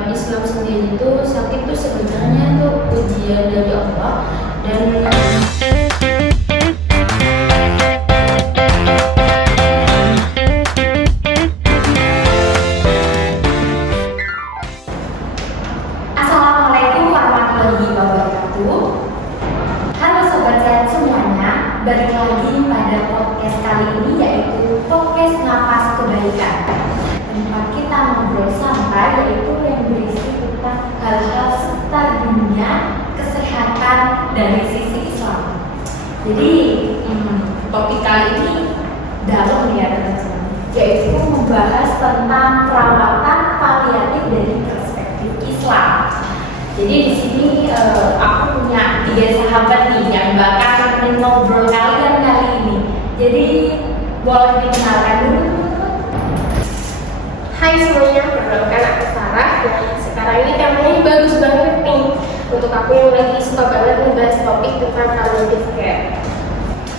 dalam Islam sendiri itu sakit itu sebenarnya itu ujian dari Allah. Dan Assalamualaikum warahmatullahi wabarakatuh. Halo sobat sehat semuanya, balik lagi pada podcast kali ini yaitu podcast Nafas Kebaikan. Tempat kita ngobrol santai yaitu yang berisi tentang hal-hal seputar dunia, kesehatan dari sisi Islam. Jadi topik kali ini dalam ya teman-teman, yaitu membahas tentang perawatan paliatif dari perspektif Islam. Jadi di sini aku punya 3 sahabat nih yang bakal nemenin ngobrol kalian kali ini. Jadi boleh dikenalkan dulu. Hai semuanya, perkenalkan aku Sarah. Nah, sekarang ini temanya bagus banget nih untuk aku yang lagi suka banget membahas topik tentang palliative care.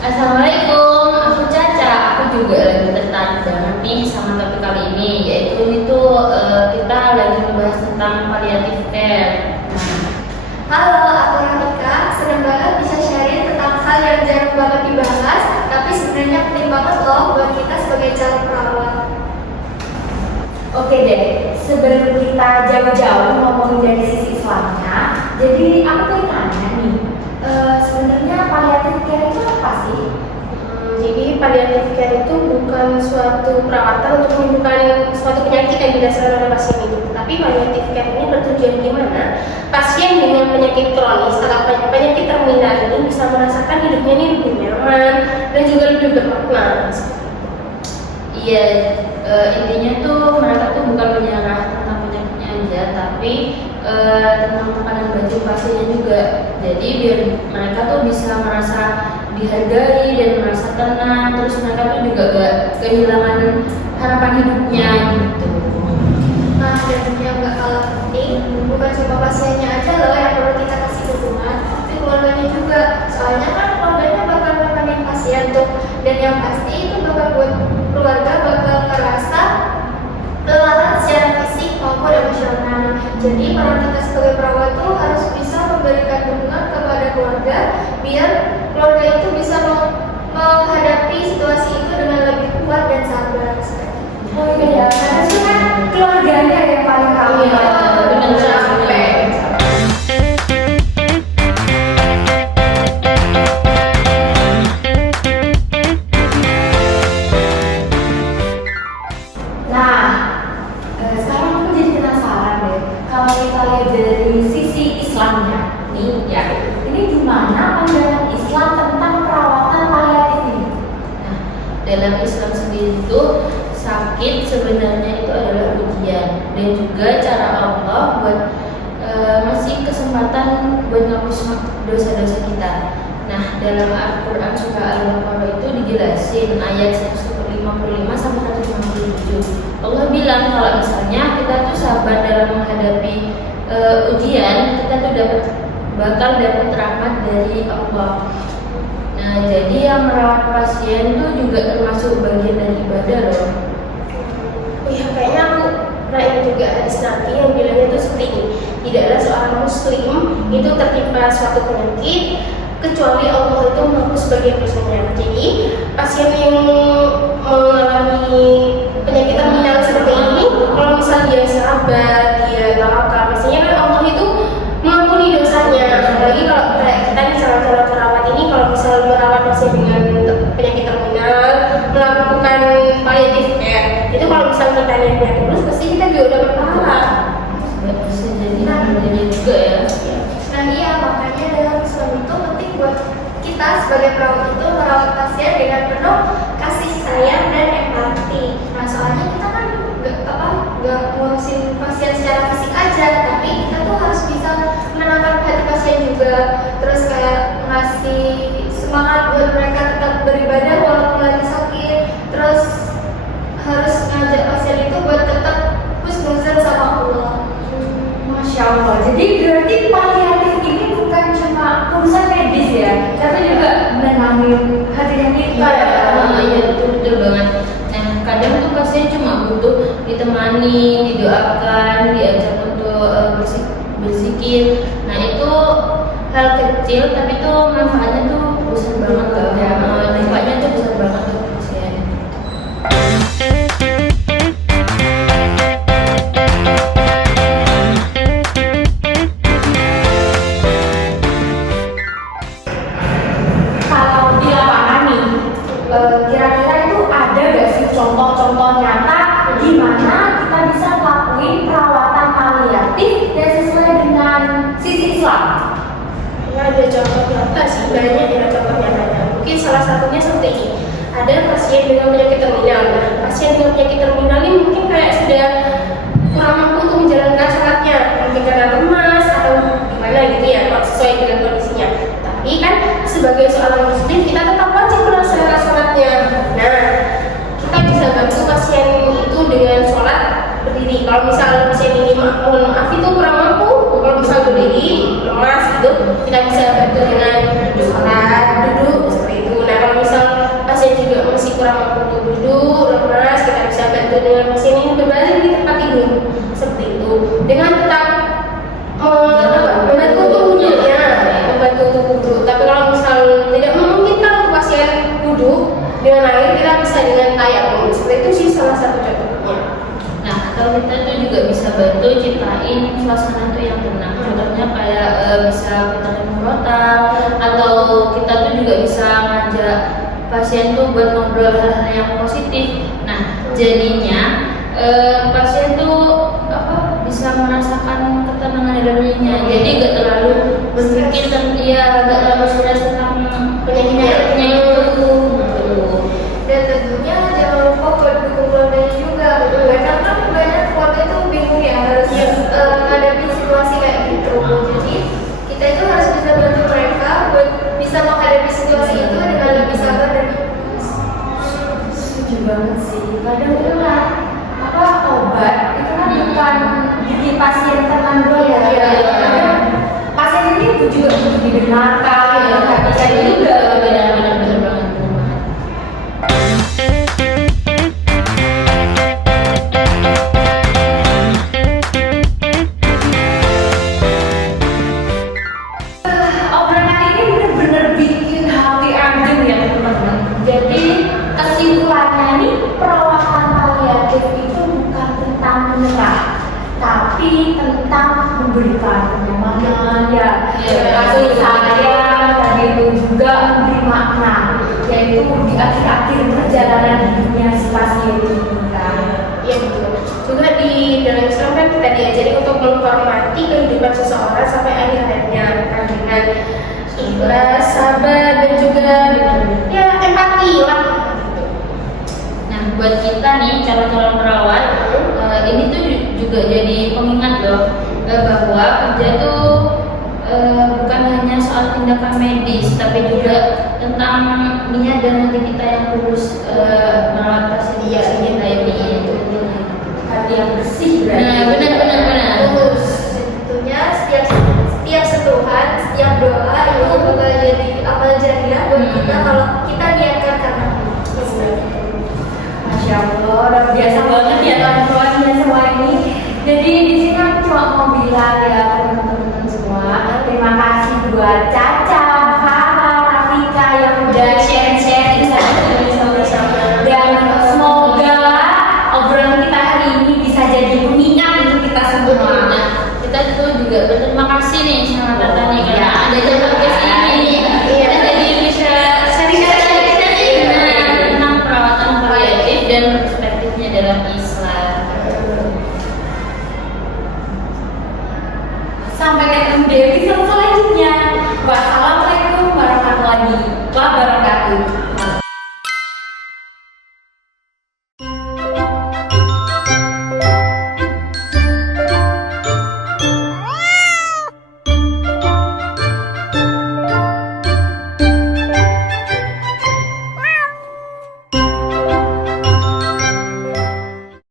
Assalamualaikum, aku Caca. Aku juga lagi tertarik banget nih sama topik kali ini, yaitu kita lagi membahas tentang palliative care. Halo, aku Ranika. Senang banget bisa sharing tentang hal yang jarang banget dibahas, tapi sebenarnya penting banget loh buat kita sebagai calon perawat. Oke deh, sebelum kita jauh-jauh ngomongin dari sisi Islamnya, jadi aku pengen nanya nih, sebenarnya palliative care itu apa sih? Jadi palliative care itu bukan suatu perawatan untuk menyembuhkan suatu penyakit yang dirasakan oleh pasien itu. Tapi palliative care ini bertujuan gimana pasien dengan penyakit kronis atau penyakit terminal ini bisa merasakan hidupnya ini lebih nyaman dan juga lebih bermakna. Iya, intinya tuh mereka tuh bukan menyerah tentang penyakitnya aja, tapi tentang makanan baju pasiennya juga. Jadi biar mereka tuh bisa merasa dihargai dan merasa tenang, terus mereka tuh juga gak kehilangan harapan hidupnya gitu. Nah, dan yang gak kalah penting, bukan cuma pasiennya aja loh yang perlu kita kasih dukungan, tapi keluarganya juga. Soalnya kan keluarganya bakal nemenin pasien tuh, dan yang pasti itu bakal buat keluarga bakal ngerasa kelelahan secara fisik maupun emosional. Jadi peran kita sebagai perawat tuh harus bisa memberikan dukungan kepada keluarga biar keluarga itu bisa menghadapi situasi itu dengan lebih kuat dan sabar. Oh iya, karena itu kan keluarganya yang paling tahu. Iya, benar capek. Nah, sekarang aku jadi penasaran deh. Kalau kita lihat dari sisi Islamnya, nih ya, ini gimana pandangan Islam tentang perawatan paliatif ini? Nah, dalam Islam sendiri itu sakit sebenarnya itu adalah ujian dan juga cara Allah buat masih kesempatan buat ngapus dosa-dosa kita. Nah, dalam Al-Quran surah Al-Baqarah itu dijelasin ayat 155 sampai 157. Allah bilang kalau misalnya kita tuh sabar dalam menghadapi ujian, kita tuh bakal dapat rahmat dari Allah. Nah, jadi yang merawat pasien tuh juga termasuk bagian dari ibadah loh. Iya, kayaknya aku pernah ini juga hadis Nabi yang bilangnya itu seperti ini. Tidaklah seorang muslim itu tertimpa suatu penyakit kecuali Allah itu menghapus sebagian dosanya. Jadi pasien yang mengalami penyakit terminal seperti ini, kalau misal dia sabar, dia tawakal, biasanya kan Allah itu mengampuni dosanya. Apalagi kalau kayak kita nih calon perawat ini, kalau misal merawat pasien dengan penyakit terminal, melakukan palliative care, itu kalau misal kita niatnya tulus, pasti kita juga dapat pahala. Bisa jadi namanya juga ya. Nah iya, makanya dalam Islam itu penting buat kita sebagai perawat itu merawat pasien dengan penuh kasih sayang dan empati. Nah soalnya kita kan nggak ngurusin pasien secara fisik aja, tapi kita tuh harus bisa menenangkan hati pasien juga, terus kayak ngasih semangat buat mereka tetap beribadah walaupun lagi sakit, terus harus ngajak pasien itu buat tetap husnuzan sama Allah. Masya Allah. Jadi berarti paliatif ini bukan cuma urusan medis ya, tapi juga menenangin hatinya kita ya. Iya, betul banget. Nah, kadang tuh pasien cuma butuh ditemani, didoakan, diajak untuk zikir. Nah itu hal kecil tapi tuh manfaatnya tuh besar banget loh. Manfaatnya tuh besar banget tuh pasien. Kalau di lapangan nih, kira-kira itu ada gak sih contoh-contoh nyata di mana kita bisa melakukan perawatan paliatif yang sesuai dengan sisi Islam? Ya, ada contoh nyata sih, banyak ya contoh nyatanya. Mungkin salah satunya seperti ini. Ada pasien dengan penyakit terminal. Nah, pasien dengan penyakit terminal ini mungkin kayak sudah kurang mampu untuk menjalankan sholatnya, mungkin karena lemas atau gimana gitu ya, sesuai dengan kondisinya. Tapi kan sebagai seorang muslim kita tetap wajib melaksanakan sholatnya. Nah, kita bisa bantu pasien itu dengan sholat berdiri. Kalau misal pasien ini maaf itu kurang mampu, kalau misal berdiri lemas gitu, kita bisa bantu dengan sholat duduk seperti itu. Nah, kalau misal pasien juga masih kurang mampu untuk duduk lemas, kita bisa bantu dengan pasien ini berbaring di tempat tidur seperti itu, dengan tetap membantu tubuhnya ya, membantu tubuh. Tapi kalau misal tidak memungkinkan untuk pasien duduk dengan air, kita bisa dengan tayamum. Seperti itu sih salah satu contohnya. Nah, atau kita tuh juga bisa bantu ciptain suasana tuh yang tenang. Contohnya kayak bisa kita murotal, atau kita tuh juga bisa ngajak pasien tuh buat ngobrol hal-hal yang positif. Nah, jadinya pasien tuh bisa merasakan ketenangan di dalam dirinya. Jadi gak terlalu berpikir gak terlalu stres tentang penyakitnya itu. Dan tentunya jangan lupa buat dukung keluarganya juga. Karena kan banyak keluarga itu bingung ya harus menghadapi situasi kayak gitu. Jadi kita itu harus bisa bantu mereka buat bisa menghadapi situasi itu dengan lebih sabar dan ikhlas. Setuju banget sih. Kadang itu kan obat itu kan bukan bikin pasien tenang doang ya. Pasien ini juga butuh didengarkan, nggak bisa juga. Benar-benar banget. Obrolan ini benar-benar bikin hati adem ya teman-teman. Jadi kesimpulannya nih, perawatan paliatif itu bukan tentang menyerah, tapi tentang memberikan kenyamanan ya, kasih sayang, dan itu juga memberi makna, yaitu di akhir-akhir perjalanan hidupnya si pasien ini kan. Iya betul. Juga di dalam Islam kan kita diajari untuk menghormati kehidupan seseorang sampai akhir hayatnya dengan ikhlas, sabar, dan juga ya empati lah. Nah, buat kita nih calon-calon perawat, ini tuh juga jadi pengingat loh bahwa kerja tuh bukan hanya soal tindakan medis, tapi juga tentang niat dan hati kita yang tulus merawat pasien kita ini. Hati yang bersih. Nah, benar. Tulus. Tentunya setiap sentuhan, setiap doa itu bakal jadi amal jariah buat kita kalau kita niatkan karena Masya Allah, udah biasa banget ya kawan-kawan semua ini. Jadi di sini aku cuma mau bilang ya teman-teman semua, terima kasih buat